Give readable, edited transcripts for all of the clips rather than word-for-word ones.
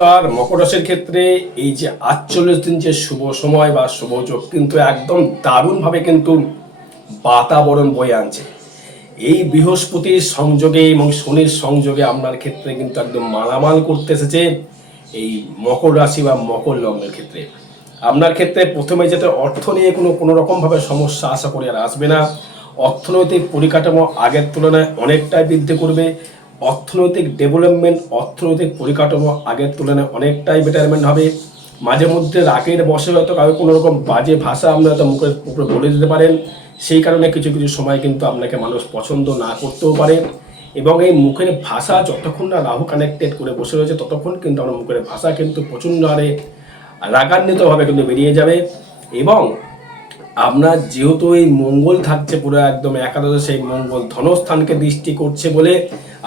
আর মকর রাশির ক্ষেত্রে এই যে ৪৮ দিন যে শুভ সময় বা শুভ যোগ কিন্তু একদম দারুণভাবে কিন্তু বাতাবরণ বয়ে আনছে। এই বৃহস্পতির সংযোগে এবং শনির সংযোগে আপনার ক্ষেত্রে কিন্তু একদম মালামাল করতে এসেছে এই মকর রাশি বা মকর লগ্নের ক্ষেত্রে। আপনার ক্ষেত্রে প্রথমে যেটা অর্থ নিয়ে কোনো রকমভাবে সমস্যা আশা করি আর আসবে না। অর্থনৈতিক পরিকাঠামো আগের তুলনায় অনেকটাই বৃদ্ধি করবে। অর্থনৈতিক ডেভেলপমেন্ট, অর্থনৈতিক পরিকাঠামো আগের তুলনায় অনেকটাই বেটারমেন্ট হবে। মাঝে মধ্যে রাগের বশে হয়তো কারো কোনো রকম বাজে ভাষা আপনি হয়তো মুখের উপরে বলে দিতে পারেন, সেই কারণে কিছু কিছু সময় কিন্তু আপনাকে মানুষ পছন্দ না করতেও পারে। এবং এই মুখের ভাষা যতক্ষণ না রাহু কানেক্টেড করে বসে রয়েছে ততক্ষণ কিন্তু আমার মুখের ভাষা কিন্তু প্রচণ্ড হারে রাগান্বিতভাবে কিন্তু বেরিয়ে যাবে। এবং আপনার যেহেতু এই মঙ্গল থাকছে পুরো একদম একাদশে, সেই মঙ্গল ধনস্থানকে দৃষ্টি করছে বলে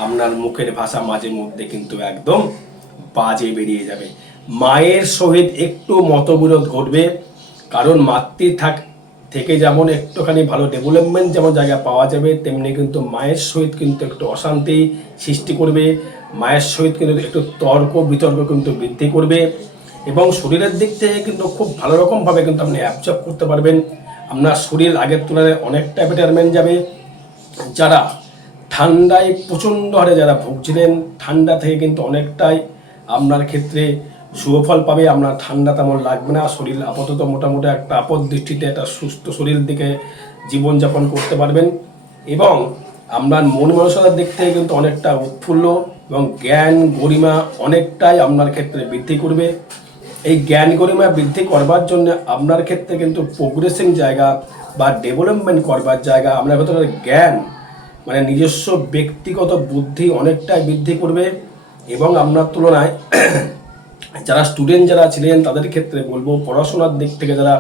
আপনার মুখের ভাষা মাঝে মধ্যে কিন্তু একদম বাজে বেরিয়ে যাবে। মায়ের সহিত একটু মতবিরোধ ঘটবে, কারণ থেকে যেমন একটুখানি ভালো ডেভেলপমেন্ট যেমন জায়গা পাওয়া যাবে, তেমনি কিন্তু মায়ের সহিত কিন্তু একটু অশান্তি সৃষ্টি করবে। মায়ের সহিত কিন্তু একটু তর্ক বিতর্ক কিন্তু বৃদ্ধি করবে। এবং শরীরের দিক থেকে কিন্তু খুব ভালো রকমভাবে কিন্তু আপনি অ্যাবজর্ব করতে পারবেন। আপনার শরীর আগের তুলনায় অনেকটা বেটারমেন্ট যাবে। যারা ঠান্ডায় প্রচণ্ড হারে যারা ভুগছিলেন, ঠান্ডা থেকে কিন্তু অনেকটাই আপনার ক্ষেত্রে শুভফল পাবে। আপনার ঠান্ডা তেমন লাগবে না, শরীর আপাতত মোটামুটি একটা আপদ দৃষ্টিতে একটা সুস্থ শরীর দিকে জীবনযাপন করতে পারবেন। এবং আপনার মন মানসিকতার দিক থেকে কিন্তু অনেকটা উৎফুল্ল এবং জ্ঞান গরিমা অনেকটাই আপনার ক্ষেত্রে বৃদ্ধি করবে। এই জ্ঞান গরিমা বৃদ্ধি করবার জন্য আপনার ক্ষেত্রে কিন্তু প্রোগ্রেসিং জায়গা বা ডেভেলপমেন্ট করবার জায়গা, আপনার ভেতরে জ্ঞান মানে নিজস্ব ব্যক্তিগত বুদ্ধি অনেকটাই বৃদ্ধি করবে। এবং আপনার তুলনায় যারা স্টুডেন্ট যারা ছিলেন তাদের ক্ষেত্রে বলবো, পড়াশোনার দিক থেকে যারা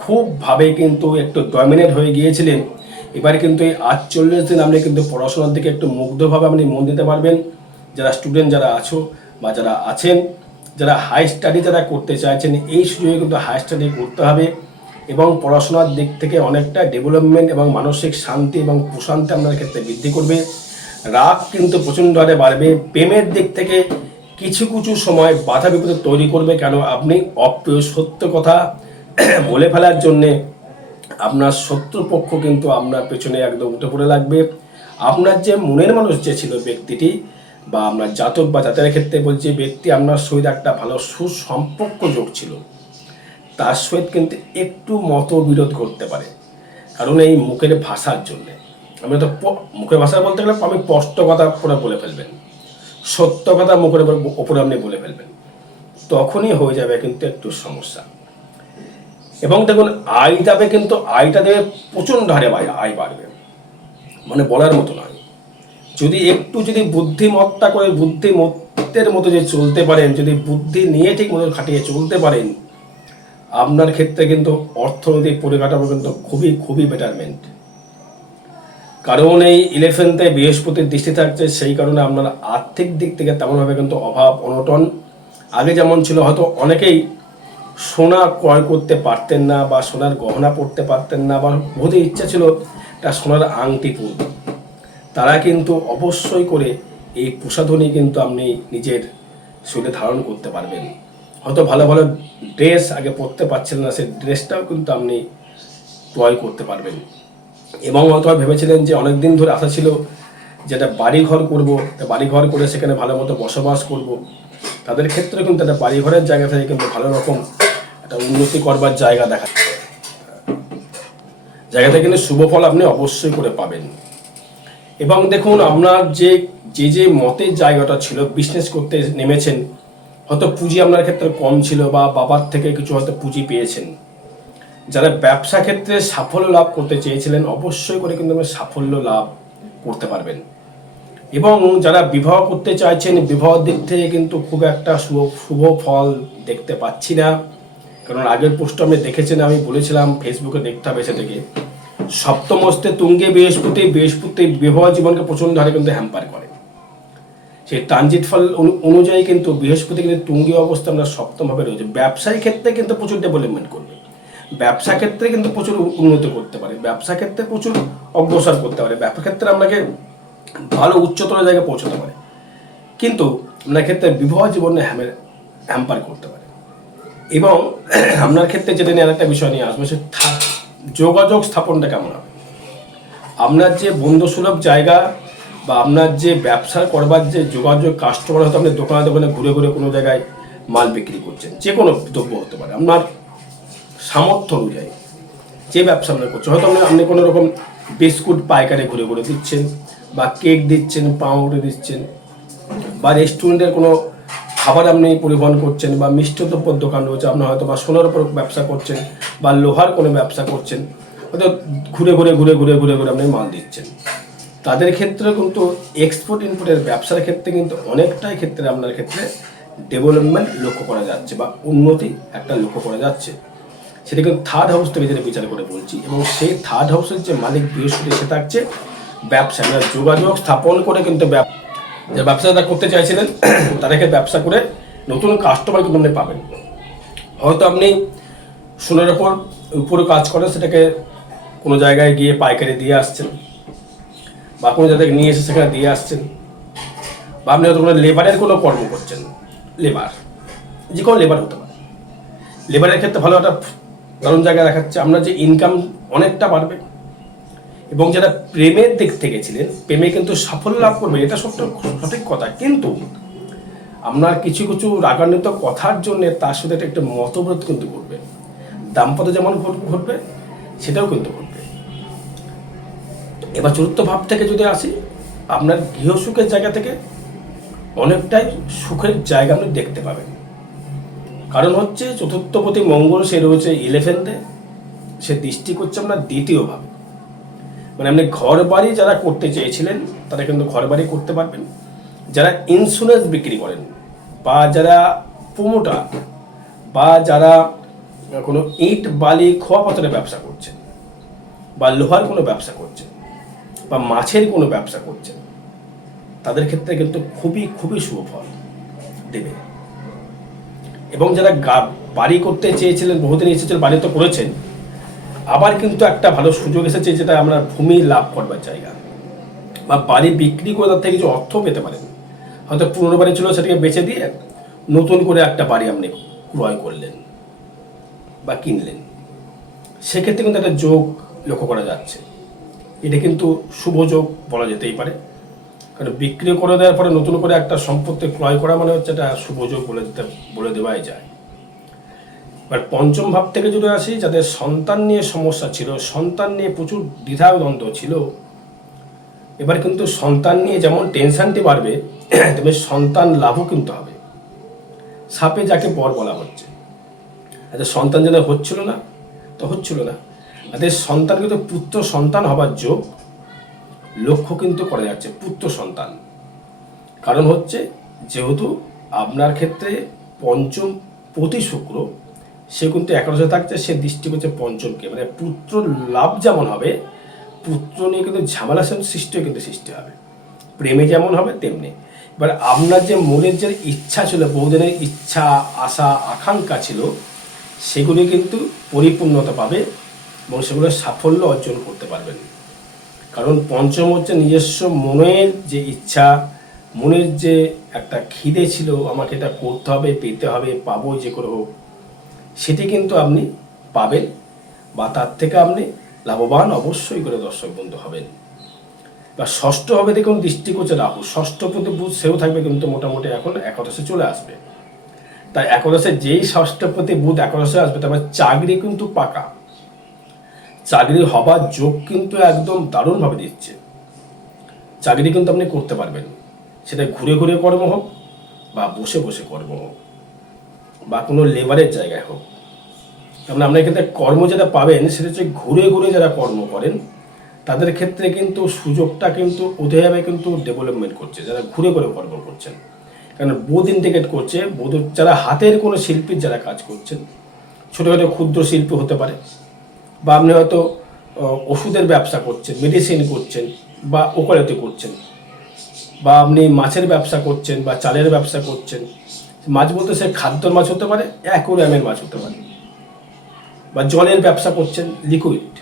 খুবভাবে কিন্তু একটু ডমিনেট হয়ে গিয়েছিলেন, এবার কিন্তু এই ৪৮ দিন আপনি কিন্তু পড়াশোনার দিকে একটু মুগ্ধভাবে আপনি মন দিতে পারবেন। যারা স্টুডেন্ট যারা আছো বা যারা আছেন, যারা হাই স্টাডি যারা করতে চাইছেন, এই সুযোগে কিন্তু হাই স্টাডি করতে হবে। এবং পড়াশোনার দিক থেকে অনেকটা ডেভেলপমেন্ট এবং মানসিক শান্তি এবং প্রশান্তি আপনার ক্ষেত্রে বৃদ্ধি করবে। রাগ কিন্তু প্রচণ্ড হারে বাড়বে। প্রেমের দিক থেকে কিছু কিছু সময় বাধা বিপত্তি তৈরি করবে, কেন আপনি অপ্রিয় সত্য কথা বলে ফেলার জন্যে আপনার শত্রুপক্ষ কিন্তু আপনার পেছনে একদম উঠে পড়ে লাগবে। আপনার যে মনের মানুষ যে ছিল ব্যক্তিটি বা আপনার জাতক বা জাতকের ক্ষেত্রে বলছি, ব্যক্তি আপনার সহিত একটা ভালো সুসম্পর্ক যোগ ছিল, তার সহিত কিন্তু একটু মতবিরোধ করতে পারে, কারণ এই মুখের ভাষার জন্যে। আমি তো মুখের ভাষা বলতে গেলে আমি স্পষ্ট কথা পুরো বলে ফেলবেন, সত্য কথা মুখের ওপরে আপনি বলে ফেলবেন, তখনই হয়ে যাবে কিন্তু একটু সমস্যা। এবং দেখুন আয়টা দেবে প্রচণ্ড হারে আয় বাড়বে, মানে বলার মতো নয়। যদি বুদ্ধিমত্তা করে বুদ্ধিমত্তের মতো যে চলতে পারেন, যদি বুদ্ধি নিয়ে ঠিক মতো খাটিয়ে চলতে পারেন, আপনার ক্ষেত্রে কিন্তু অর্থনৈতিক পরিকাঠামো কিন্তু খুবই খুবই বেটারমেন্ট। কারণ এই 11th বৃহস্পতির দৃষ্টি থাকছে, সেই কারণে আপনার আর্থিক দিক থেকে তেমনভাবে কিন্তু অভাব অনটন আগে যেমন ছিল, হয়তো অনেকেই সোনা ক্রয় করতে পারতেন না বা সোনার গহনা পরতে পারতেন না, বা বহুদের ইচ্ছা ছিল একটা সোনার আংটি পরতে, তারা কিন্তু অবশ্যই করে এই প্রসাধনী কিন্তু আপনি নিজের শরীরে ধারণ করতে পারবেন। হয়তো ভালো ভালো ড্রেস আগে পরতে পারছিলেন না, সেই ড্রেসটাও কিন্তু আপনি ক্রয় করতে পারবেন। এবং হয়তো ভেবেছিলেন যে অনেক দিন ধরে আশা ছিল যেটা বাড়িঘর করবো, বাড়িঘর করে সেখানে ভালো মতো বসবাস করব, তাদের ক্ষেত্রে কিন্তু একটা বাড়িঘরের জায়গা থেকে কিন্তু ভালো রকম একটা উন্নতি করবার জায়গাতে কিন্তু শুভ ফল আপনি অবশ্যই করে পাবেন। এবং দেখুন, আপনার যে মতের জায়গাটা ছিল, বিজনেস করতে নেমেছেন, হয়তো পুঁজি আপনার ক্ষেত্রে কম ছিল বা বাবার থেকে কিছু হয়তো পুঁজি পেয়েছেন। যারা ব্যবসা ক্ষেত্রে সাফল্য লাভ করতে চেয়েছিলেন, অবশ্যই করে কিন্তু আপনি সাফল্য লাভ করতে পারবেন। এবং যারা বিবাহ করতে চাইছেন, বিবাহের দিক থেকে কিন্তু খুব একটা শুভ ফল দেখতে পাচ্ছি না। কারণ আগের পোস্ট আপনি দেখেছেন, আমি বলেছিলাম ফেসবুকে দেখতে হবে সেটাকে, সপ্তমস্তে তুঙ্গে বৃহস্পতি বিবাহ জীবনকে প্রচণ্ড হারে কিন্তু হ্যাম্পার করে। সেই ট্রানজিট ফল অনুযায়ী কিন্তু বৃহস্পতি কিন্তু তুঙ্গী অবস্থা আমরা সপ্তমভাবে রয়েছে। ব্যবসায়ী ক্ষেত্রে কিন্তু প্রচুর ডেভেলপমেন্ট করবে, ব্যবসা ক্ষেত্রে কিন্তু প্রচুর উন্নতি করতে পারে, ব্যবসা ক্ষেত্রে প্রচুর অগ্রসর করতে পারে, ব্যবসা ক্ষেত্রে আপনাকে ভালো উচ্চতর জায়গায় পৌঁছতে পারে। কিন্তু আপনার ক্ষেত্রে বিবাহ জীবনে হ্যাম্পার করতে পারে। এবং আপনার ক্ষেত্রে যেটা নিয়ে আরেকটা বিষয় নিয়ে আসবে, সে যোগাযোগ স্থাপনটা কেমন হবে। আপনার যে বন্ধুসুলভ জায়গা বা আপনার যে ব্যবসা করবার যে যোগাযোগ, কাস্টমার হয়তো আপনি দোকানে দোকানে ঘুরে ঘুরে কোনো জায়গায় মাল বিক্রি করছেন, যে কোনো দ্রব্য হতে পারে, আপনার সামর্থ্য অনুযায়ী যে ব্যবসা আপনি করছেন, হয়তো আপনি কোনো রকম বিস্কুট পাইকারি ঘুরে ঘুরে দিচ্ছেন, বা কেক দিচ্ছেন, পাউরুটি দিচ্ছেন, বা রেস্টুরেন্টের কোনো খাবার আপনি পরিবহন করছেন, বা মিষ্টি দ্রব্যের দোকান রয়েছে আপনার, হয়তো বা সোনার উপর ব্যবসা করছেন, বা লোহার কোনো ব্যবসা করছেন, হয়তো ঘুরে ঘুরে ঘুরে ঘুরে ঘুরে ঘুরে আপনি মাল দিচ্ছেন। তাদের ক্ষেত্রে কিন্তু এক্সপোর্ট ইম্পোর্টের ব্যবসার ক্ষেত্রে কিন্তু অনেকটাই ক্ষেত্রে আপনার ক্ষেত্রে ডেভেলপমেন্ট লক্ষ্য করা যাচ্ছে, বা উন্নতি একটা লক্ষ্য করা যাচ্ছে। সেটা কিন্তু থার্ড হাউস থেকে যেটা বিচার করে বলছি, এবং সেই থার্ড হাউসের যে মালিক বৃহস্পতি, সে থাকছে ব্যবসা, মানে যোগাযোগ স্থাপন করে কিন্তু যে ব্যবসাটা করতে চাইছিলেন তাদেরকে ব্যবসা করে নতুন কাস্টমার কিন্তু আপনি পাবেন। হয়তো আপনি সোনার উপরে কাজ করেন, সেটাকে কোনো জায়গায় গিয়ে পাইকারি দিয়ে আসছেন, বা কোনো জায়গায় নিয়ে এসে সেখানে দিয়ে আসছেন, বা আপনি হয়তো কোনো লেবারের কোনো কর্ম করছেন, লেবার, যে কোনো লেবার হতে পারে। লেবারের ক্ষেত্রে ভালো একটা দারুণ জায়গায় দেখাচ্ছে, আপনার যে ইনকাম অনেকটা বাড়বে। এবং যারা প্রেমের দিক থেকে ছিলেন, প্রেমে কিন্তু সাফল্য লাভ করবে, এটা সঠিক কথা, কিন্তু আপনার কিছু কিছু রাগান্বিত কথার জন্য তার সাথে একটা মতবিরোধ কিন্তু ঘটবে। দাম্পত্য যেমন ঘটবে, সেটাও কিন্তু ঘটবে। এবার চতুর্থ ভাব থেকে যদি আসি, আপনার গৃহসুখের জায়গা থেকে অনেকটাই সুখের জায়গা আপনি দেখতে পাবেন। কারণ হচ্ছে চতুর্থপতি মঙ্গল, সে রয়েছে 11-এ, সে দৃষ্টি করছে আপনার দ্বিতীয় ভাবে। মানে আপনি ঘর বাড়ি যারা করতে চেয়েছিলেন, তারা কিন্তু ঘর বাড়ি করতে পারবেন। যারা ইন্স্যুরেন্স বিক্রি করেন, বা যারা প্রোমোটার, বা যারা কোনো ইট বালি খোয়া পাথরের ব্যবসা করছেন, বা লোহার কোনো ব্যবসা করছেন, বা মাছের কোনো ব্যবসা করছেন, তাদের ক্ষেত্রে কিন্তু খুবই খুবই শুভ ফল দেবে। এবং যারা বাড়ি করতে চেয়েছিলেন, বহুদিন এসেছিলেন, বাড়ি তো করেছেন, আবার কিন্তু একটা ভালো সুযোগ এসেছে, যেটা আমরা ভূমি লাভ করবার জায়গা, বা বাড়ি বিক্রি করে তার থেকে কিছু অর্থ পেতে পারেন। হয়তো পুরনো বাড়ি ছিল, সেটাকে বেচে দিয়ে নতুন করে একটা বাড়ি আপনি ক্রয় করলেন বা কিনলেন, সেক্ষেত্রে কিন্তু একটা যোগ লক্ষ্য করা যাচ্ছে। এটা কিন্তু শুভ যোগ বলা যেতেই পারে, কারণ বিক্রি করে দেওয়ার পরে নতুন করে একটা সম্পত্তি ক্রয় করা মানে হচ্ছে এটা শুভ যোগ বলে দেওয়াই যায়। এবার পঞ্চম ভাব থেকে যদি আসি, যাদের সন্তান নিয়ে সমস্যা ছিল, সন্তান নিয়ে প্রচুর দ্বিধাদ্বন্দ্ব ছিল, এবার কিন্তু সন্তান নিয়ে যেমন টেনশনটি বাড়বে, তেমনি সন্তান লাভও কিন্তু হবে। সাপে যাকে পর বলা হচ্ছে, এদের সন্তান যেন হচ্ছিল না, তো হচ্ছিল না, এদের সন্তান কিন্তু পুত্র সন্তান হবার যোগ লক্ষ্য কিন্তু করা যাচ্ছে, পুত্র সন্তান। কারণ হচ্ছে যেহেতু আপনার ক্ষেত্রে পঞ্চম প্রতি শুক্র, সে কিন্তু একাদশে থাকছে, সে দৃষ্টি করছে পঞ্চমকে, মানে পুত্র লাভ যেমন হবে, পুত্র নিয়ে কিন্তু ঝামেলা সৃষ্টিও কিন্তু সৃষ্টি হবে। প্রেমে যেমন হবে তেমনি। এবার আপনার যে মনের যে ইচ্ছা ছিল, বহুদিনের ইচ্ছা, আশা, আকাঙ্ক্ষা ছিল, সেগুলি কিন্তু পরিপূর্ণতা পাবে, এবং সেগুলো সাফল্য অর্জন করতে পারবেন। কারণ পঞ্চম হচ্ছে নিজস্ব মনের যে ইচ্ছা, মনের যে একটা খিদে ছিল, আমাকে এটা করতে হবে, পেতে হবে, পাবো যে করে হোক, সেটি কিন্তু আপনি পাবেন, বা তার থেকে আপনি লাভবান অবশ্যই করে দর্শক বন্ধু হবেন। বা ষষ্ঠ হবে, দেখুন দৃষ্টি করছে রাহু, ষষ্ঠ প্রতি বুধ, সেও থাকবে কিন্তু মোটামুটি এখন একাদশে চলে আসবে। তাই একাদশে যেই ষষ্ঠ প্রতি বুধ একাদশে আসবে, তারপরে চাকরি কিন্তু পাকা, চাকরি হবার যোগ কিন্তু একদম দারুণভাবে দিচ্ছে। চাকরি কিন্তু আপনি করতে পারবেন, সেটা ঘুরে ঘুরে কর্ম হোক, বা বসে বসে কর্ম হোক, বা কোনো লেবারের জায়গায় হোক। কারণ আপনার ক্ষেত্রে কর্ম যেটা পাবেন, সেটা হচ্ছে ঘুরে ঘুরে যারা কর্ম করেন, তাদের ক্ষেত্রে কিন্তু সুযোগটা কিন্তু উদয়ভাবে কিন্তু ডেভেলপমেন্ট করছে, যারা ঘুরে ঘুরে কর্ম করছেন। কারণ বুধ ইন্ডিকেট করছে, বুধ যারা হাতের কোনো শিল্পীর যারা কাজ করছেন, ছোটোখাটো ক্ষুদ্র শিল্পী হতে পারে, বা আপনি হয়তো ওষুধের ব্যবসা করছেন, মেডিসিন করছেন, বা ওকালতি করছেন, বা আপনি মাছের ব্যবসা করছেন, বা চালের ব্যবসা করছেন। মাছ বলতে সে খাদ্যর মাছ হতে পারে, অ্যাকোয়ারিয়ামের মাছ হতে পারে, বা জলের ব্যবসা করছেন, লিকুইড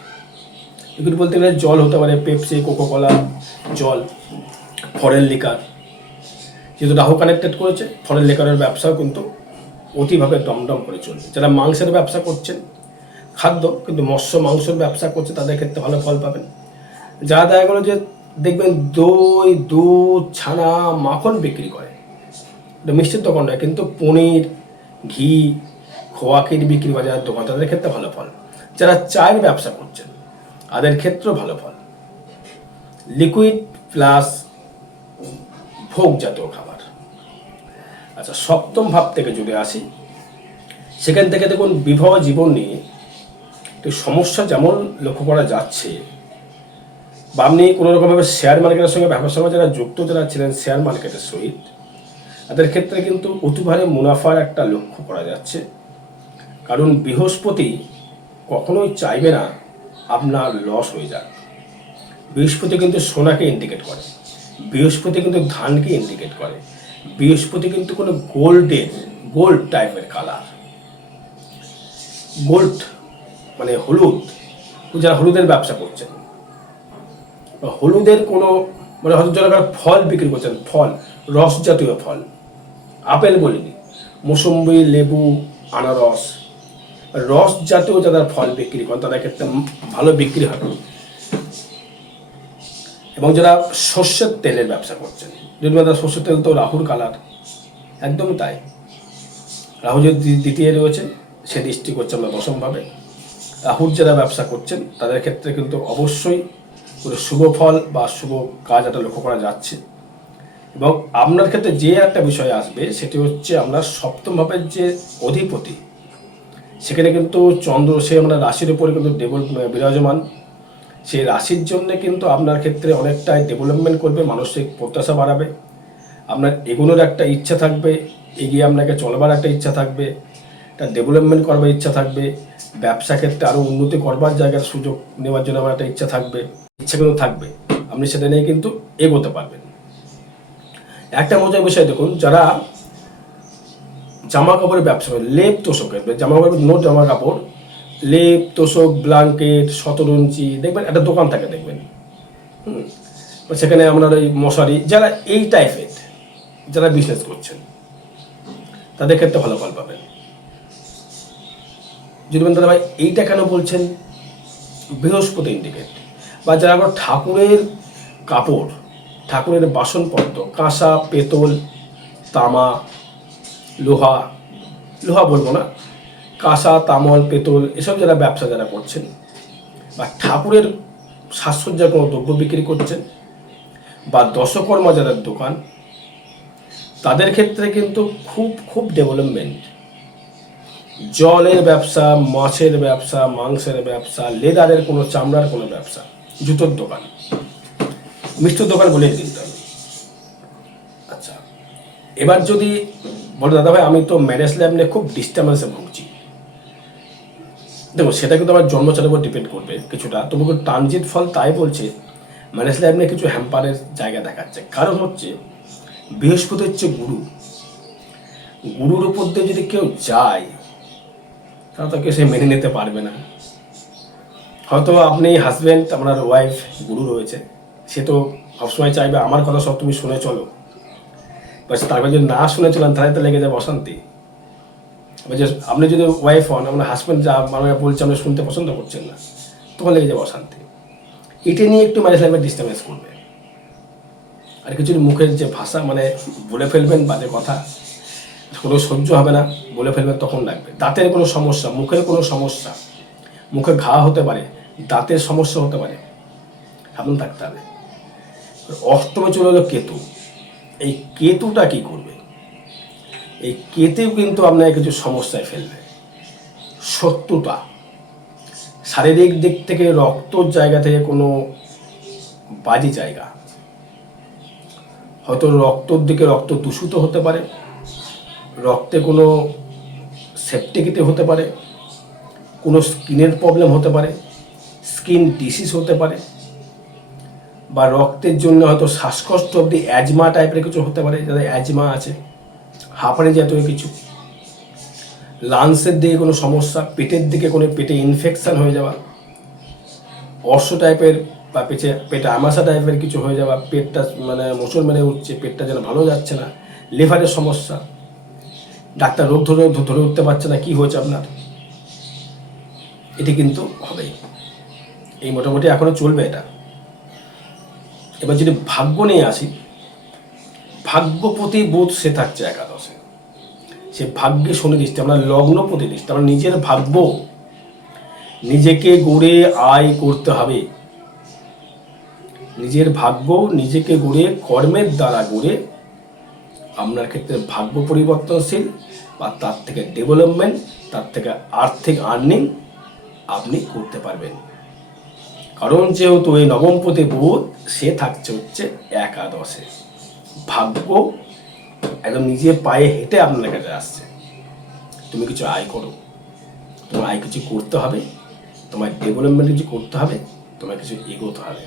বলতে গেলে জল হতে পারে, পেপসি, কোকোকোলা, জল, ফরেন লিকার, যেহেতু রাহু কানেক্টেড করেছে, ফরেন লিকারের ব্যবসাও কিন্তু অতিভাবে দমদম করে চলবে। যারা মাংসের ব্যবসা করছেন, খাদ্য কিন্তু মৎস্য মাংসের ব্যবসা করছে, তাদের ক্ষেত্রে ভালো ফল পাবেন। যারা দেখা গেলো যে দেখবেন দই, দুধ, ছানা, মাখন বিক্রি করে, এটা মিষ্টির দোকান নয়, কিন্তু পনির, ঘি, খোয়া ক্ষীর বিক্রি বাজারের দোকান, তাদের ক্ষেত্রে ভালো ফল। যারা চায়ের ব্যবসা করছেন তাদের ক্ষেত্রেও ভালো ফল। লিকুইড প্লাস ভোগ জাতীয় খাবার। আচ্ছা, সপ্তম ভাব থেকে যদি আসি, সেখান থেকে দেখুন বিবাহ জীবন নিয়ে একটু সমস্যা যেমন লক্ষ্য করা যাচ্ছে, বা আপনি কোনো রকমভাবে শেয়ার মার্কেটের সঙ্গে ব্যবসার সঙ্গে যারা যুক্ত, যারা ছিলেন শেয়ার মার্কেটের সহিত, তাদের ক্ষেত্রে কিন্তু অতিভারে মুনাফার একটা লক্ষ্য করা যাচ্ছে। কারণ বৃহস্পতি কখনোই চাইবে না আপনার লস হয়ে যাক। বৃহস্পতি কিন্তু সোনাকে ইন্ডিকেট করে, বৃহস্পতি কিন্তু ধানকে ইন্ডিকেট করে, বৃহস্পতি কিন্তু কোনো গোল্ড টাইপের কালার, গোল্ড মানে হলুদ। যারা হলুদের ব্যবসা করছেন, হলুদের কোনো মানে হয়তো যারা ফল বিক্রি করছেন, ফল রস জাতীয় ফল, আপেল বলিনি, মৌসুম্বি, লেবু, আনারস, রস জাতীয় যারা ফল বিক্রি করেন তাদের ক্ষেত্রে ভালো বিক্রি হবে। এবং যারা সর্ষের তেলের ব্যবসা করছেন, যদি তারা সর্ষের তেল তো রাহুর কালার, একদমই তাই। রাহু যে দ্বিতীয় রয়েছে, সে দৃষ্টি করছে আমরা দশমভাবে। রাহুর যারা ব্যবসা করছেন তাদের ক্ষেত্রে কিন্তু অবশ্যই কোনো শুভ ফল বা শুভ কাজ একটা লক্ষ্য করা যাচ্ছে। এবং আপনার ক্ষেত্রে যে একটা বিষয় আসবে সেটি হচ্ছে আমরা সপ্তম ভাবের যে অধিপতি, সেখানে কিন্তু চন্দ্র, সে আমরা রাশির উপরে কিন্তু বিরাজমান। সেই রাশির জন্য কিন্তু আপনার ক্ষেত্রে অনেকটাই ডেভেলপমেন্ট করবে, মানসিক প্রত্যাশা বাড়াবে, আপনার এগোনোর একটা ইচ্ছা থাকবে, এগিয়ে আপনাকে চলবার একটা ইচ্ছা থাকবে, একটা ডেভেলপমেন্ট করবার ইচ্ছা থাকবে, ব্যবসা ক্ষেত্রে আরও উন্নতি করবার জায়গার সুযোগ নেওয়ার জন্য আমার একটা ইচ্ছা থাকবে, ইচ্ছা কিন্তু থাকবে, আপনি সেটা নিয়ে কিন্তু এগোতে পারবেন। একটা মজার বিষয় দেখুন, যারা জামা কাপড়ের ব্যবসা করে, লেপ তোষকের জামা কাপড়, জামা কাপড়, লেপ তোষক, ব্ল্যাঙ্কেট, শতরঞ্চি, দেখবেন একটা দোকান থাকে, দেখবেন সেখানে আপনার ওই মশারি, যারা এই টাইপের যারা বিজনেস করছেন তাদের ক্ষেত্রে ভালো ফল পাবেন। যদি বলেন দাদা ভাই এইটা কেন বলছেন, বৃহস্পতি ইন্ডিকেট। বা যারা আবার ঠাকুরের কাপড়, ঠাকুরের বাসনপত্র, কাঁসা, পেতল, তামা, লোহা বলবো না, কাঁসা, তামল, পেতল, এসব যারা ব্যবসা যারা করছেন, বা ঠাকুরের সাজসজ্জার কোনো দ্রব্য বিক্রি করছেন, বা দশকর্মা যারা দোকান, তাদের ক্ষেত্রে কিন্তু খুব ডেভেলপমেন্ট। জলের ব্যবসা, মাছের ব্যবসা, মাংসের ব্যবসা, লেদারের কোনো, চামড়ার কোনো ব্যবসা, জুতোর দোকান, মিষ্টির দোকান বলে কিনতে হবে। আচ্ছা, এবার যদি বলো দাদা ভাই আমি তো ম্যারেজ লাইফ নিয়ে খুব ডিস্টার্বেন্সে ভুগছি, দেখো সেটা কিন্তু আমার জন্মচারের উপর ডিপেন্ড করবে কিছুটা, তবু ট্রানজিট ফল তাই বলছে ম্যারেজ লাইফ নিয়ে কিছু হ্যাম্পারের জায়গা দেখাচ্ছে। কারণ হচ্ছে বৃহস্পতি হচ্ছে গুরুর উপর দিয়ে যদি কেউ যায় তাহলে তো কেউ সে মেনে নিতে পারবে না। হয়তো আপনি হাজব্যান্ড, আপনার ওয়াইফ গুরু রয়েছে, সে তো সবসময় চাইবে আমার কথা সব তুমি শুনে চলো, বাস তারপর যদি না শুনে চলেন তাহলে তো লেগে যাবে অশান্তি। যে আপনি যদি ওয়াইফ হন, আপনার হাজব্যান্ড যা মানুষ বলছে আপনি শুনতে পছন্দ করছেন না, তখন লেগে যাবে অশান্তি। এটা নিয়ে একটু ম্যারেজ লাইফে ডিস্টার্বেন্স করবে। আর কিছু মুখের যে ভাষা, মানে বলে ফেলবেন বাজে কথা, কোনো সহ্য হবে না, বলে ফেলবেন, তখন লাগবে। দাঁতের কোনো সমস্যা, মুখের কোনো সমস্যা, মুখে ঘা হতে পারে, দাঁতের সমস্যা হতে পারে, সাবধান থাকতে হবে। অষ্টমে চলে হলো কেতু। এই কেতুটা কি করবে, এই কেতু কিন্তু আপনাকে কিছু সমস্যায় ফেলবে। শত্রুতা, শারীরিক দিক থেকে, রক্তর জায়গা থেকে কোনো বাজে জায়গা, হয়তো রক্তর দিকে রক্ত দূষিত হতে পারে, রক্তে কোনো সেপ্টিকিতে হতে পারে, কোনো স্কিনের প্রবলেম হতে পারে, স্কিন ডিসিজ হতে পারে, বা রক্তের জন্য হয়তো শ্বাসকষ্ট অবধি অ্যাজমা টাইপের কিছু হতে পারে, যাদের অ্যাজমা আছে, হাঁপানি জাতীয় কিছু, লাংসের দিকে কোনো সমস্যা, পেটের দিকে কোনো পেটে ইনফেকশান হয়ে যাওয়া, অর্শ টাইপের বা পেটে আমাশা টাইপের কিছু হয়ে যাওয়া, পেটটা মানে মোচড় মেরে উঠছে, পেটটা যেন ভালো যাচ্ছে না, লিভারের সমস্যা, ডাক্তার রোগ ধরে উঠতে পারছে না, কি হয়েছে আপনার, এটি কিন্তু হবেই। এই মোটামুটি এখনো চলবে এটা। এবার যদি ভাগ্য নিয়ে আসি, ভাগ্যপতি বুধ সে থাকছে একাদশে, সে ভাগ্যে শনি দৃষ্টি, আমরা লগ্নপতি দৃষ্টি, আমরা নিজের ভাগ্য নিজেকে গড়ে আয় করতে হবে। নিজের ভাগ্য নিজেকে গড়ে কর্মের দ্বারা গড়ে আপনার ক্ষেত্রে ভাগ্য পরিবর্তনশীল বা তার থেকে ডেভেলপমেন্ট, তার থেকে আর্থিক আর্নিং আপনি করতে পারবেন। কারণ যেহেতু এই নবমপতি বুধ সে থাকছে হচ্ছে একাদশে, ভাগ্য একদম নিজের পায়ে হেঁটে আপনার কাছে আসছে। তুমি কিছু আয় করো, তোমার আয় কিছু করতে হবে, তোমার ডেভেলপমেন্ট কিছু করতে হবে, তোমার কিছু এগোতে হবে।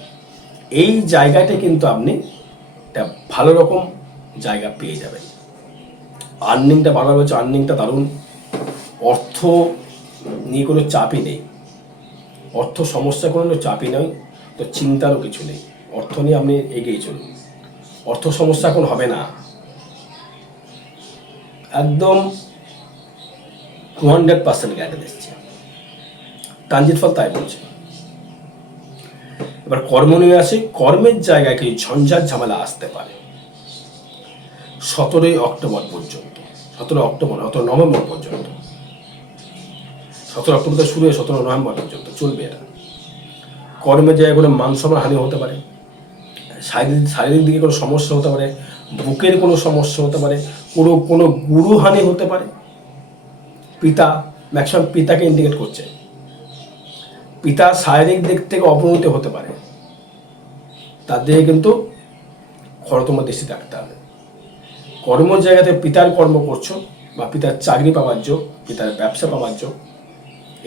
এই জায়গাটা কিন্তু আপনি একটা ভালো রকম জায়গা পেয়ে যাবেন। আর্নিংটা ভালো হচ্ছে, আর্নিংটা দারুণ, অর্থ নিয়ে কোনো চাপই নেই, অর্থ সমস্যা কোনো চাপই নয়, তো চিন্তারও কিছু নেই, অর্থ নিয়ে আপনি এগিয়ে চলুন, অর্থ সমস্যা এখন হবে না, একদম 200% গ্যারান্টি দিচ্ছে, ট্রানজিট ফল তাই বলছে। এবার কর্ম নিয়ে আসি, কর্মের জায়গায় কিছু ঝঞ্ঝাট ঝামেলা আসতে পারে 17 অক্টোবর পর্যন্ত, 17 নভেম্বর পর্যন্ত, 17 অক্টোবর শুরু হয়ে 17 নভেম্বর পর্যন্ত চলবে এটা। কর্মের জায়গায় কোনো মান সম্মান হানি হতে পারে, শারীরিক দিকে কোনো সমস্যা হতে পারে, বুকের কোনো সমস্যা হতে পারে, কোনো গুরুহানি হতে পারে। পিতা, ম্যাক্সিমাম পিতাকে ইন্ডিকেট করছে, পিতা শারীরিক দিক থেকে অবনতি হতে পারে, তার দিকে কিন্তু খরতম দৃষ্টি রাখতে হবে। কর্ম জায়গাতে পিতার কর্ম করছো বা পিতার চাকরি পাওয়ার যোগ, পিতার ব্যবসা পাওয়ার যোগ,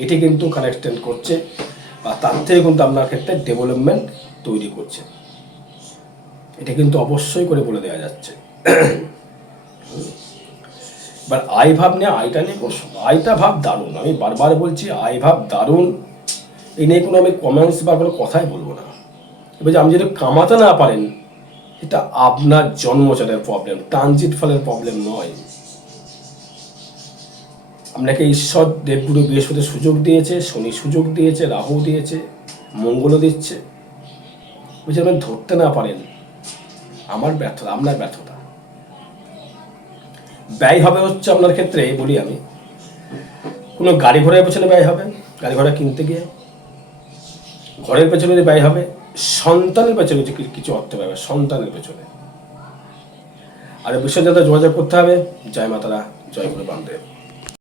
এটি কিন্তু কানেক্টেড করছে বা তার থেকে কিন্তু আপনার ক্ষেত্রে ডেভেলপমেন্ট তৈরি করছে, এটা কিন্তু অবশ্যই করে বলে দেওয়া যাচ্ছে। এবার আয় ভাব নিয়ে, আয়টা নিয়ে আয়টা ভাব দারুণ, আমি বারবার বলছি আয় ভাব দারুণ, এই নিয়ে কোনো আমি কমেন্টস বা কোনো কথাই বলবো না। এবার যে আপনি যদি কামাতে না পারেন, এটা আপনার জন্মচারের প্রবলেম, ট্রানজিট ফলের প্রবলেম নয়। আপনাকে ঈশ্বর দেবগুরু বৃহস্পতি সুযোগ দিয়েছে, শনি সুযোগ দিয়েছে, রাহু দিয়েছে, মঙ্গলও দিচ্ছে, বুঝে আপনি ধরতে না পারেন, আমার ব্যর্থতা, আপনার ব্যর্থতা। ব্যয় হবে হচ্ছে আপনার ক্ষেত্রে, বলি আমি, কোনো গাড়ি ঘোড়ার পেছনে ব্যয় হবে, গাড়ি ঘোড়া কিনতে গিয়ে, ঘরের পেছনে ব্যয় হবে, সন্তানের পেছনে কিছু অর্থ ব্যয় হবে, সন্তানের পেছনে। আর বিষয় যাতে যোগাযোগ করতে হবে। জয় মাতারা, জয় গুরু বামদেব।